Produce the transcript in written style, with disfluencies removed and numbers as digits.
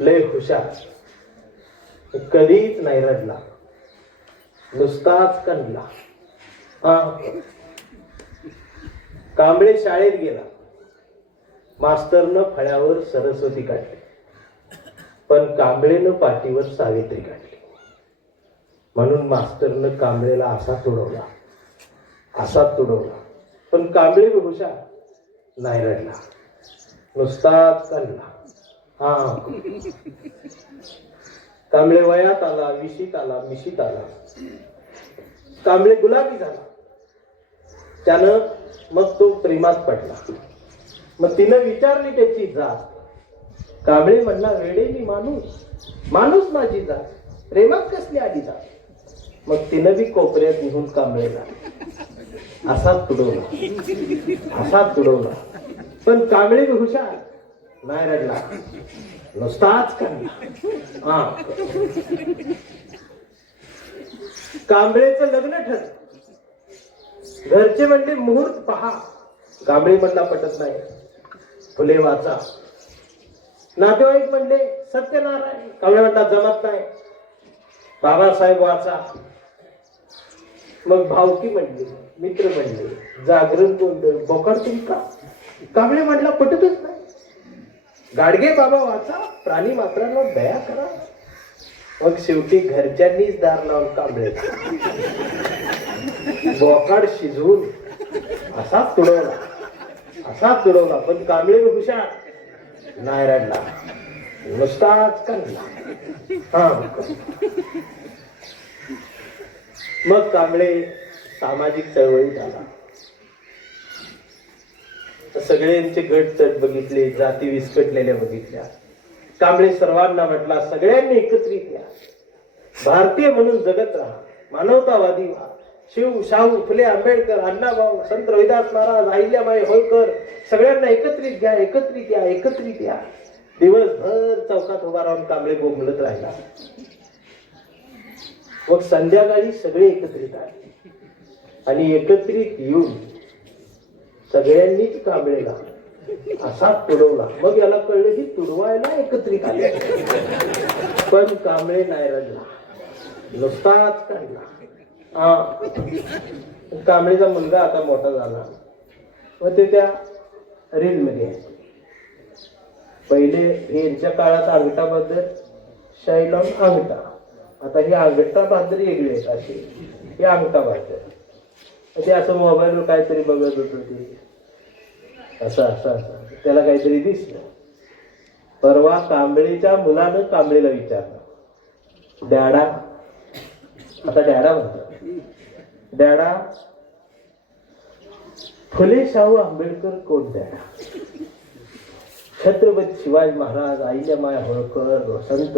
लय हुशार, कधीच नाही रडला, नुसताच कणला. कांबळे शाळेत गेला. मास्तरनं फळ्यावर सरस्वती काढली, पण कांबळेनं पाठीवर सावित्री काढली. म्हणून मास्तरनं कांबळेला असा तुडवला. पण कांबळे हुशार, नाही रडला, नुसताच कणला. कांबळे वयात आला, विशीत आला, मिशीत आला. कांबळे गुलाबी झाला. त्यानं मग तो प्रेमात पडला. मग तिनं विचारली त्याची जात. कांबळे म्हणला, वेडे मी माणूस माझी जात, प्रेमात कसली आली जात. मग तिनं बी कोपऱ्यात निघून कांबळेला असाच तुडवला. पण कांबळे बी हुशार, नाही रडला, नुसताच कणला. कांबळेचं लग्न ठरलं. घरचे म्हणले मुहूर्त पहा. कांबळे म्हणला पटत नाही, फुले वाचा. नातेवाईक म्हणले सत्यनारायण. कांबळे म्हणला जमत नाही, बाबासाहेब वाचा. मग भावकी म्हणली, मित्र म्हणले, जागरण गोंधळ, बोकाड तुमका. कांबळे म्हणला पटतच नाही, गाडगे बाबा वाचा, प्राणी मात्रांना दया करा. मग शेवटी घरच्यांनीच दार लावून कांबळे बोकाड शिजवून असाच तुडवला. पण कांबळे हुशार, नाही रडला, नुसताच कणला. मग कांबळे सामाजिक चळवळीत आला. सगळ्यांचे गट तट बघितले, जाती विस्कटलेल्या बघितल्या. कांबळे सर्वांना म्हटला, सगळ्यांनी एकत्रित या, भारतीय म्हणून जगत राहा, मानवतावादी व्हा. शिव, शाहू, फुले, आंबेडकर, अण्णाभाऊ, संत रविदास महाराज, अहिल्याबाई होळकर, सगळ्यांना एकत्रित घ्या, एकत्रित या. दिवसभर चौकात उभा राहून कांबळे बोंबलत राहिला. मग संध्याकाळी सगळे एकत्रित आले आणि एकत्रित येऊन सगळ्यांनीच कांबळेला असा तुडवला. मग याला कळलं की तुडवायला एकत्रित आले. पण कांबळे नाही रडला, नुसताच काढला. कांबळेचा मुलगा आता मोठा झाला. मग ते त्या रील मध्ये पहिले यांच्या काळात अंगठा बद्दल शाई लावून अंगठा, आता ही अंगठा बांधरी वेगळी आहेत. अशी ही अंगठा बांधत ते असं मोबाईलवर काहीतरी बघत होत ते असं त्याला काहीतरी दिसलं. परवा कांबळेच्या मुलानं कांबळेला विचारलं, डॅडा, आता डॅडा म्हणतात, डॅडा, फुले शाहू आंबेडकर कोण डॅडा? छत्रपती शिवाजी महाराज, अहिल्याबाई होळकर, संत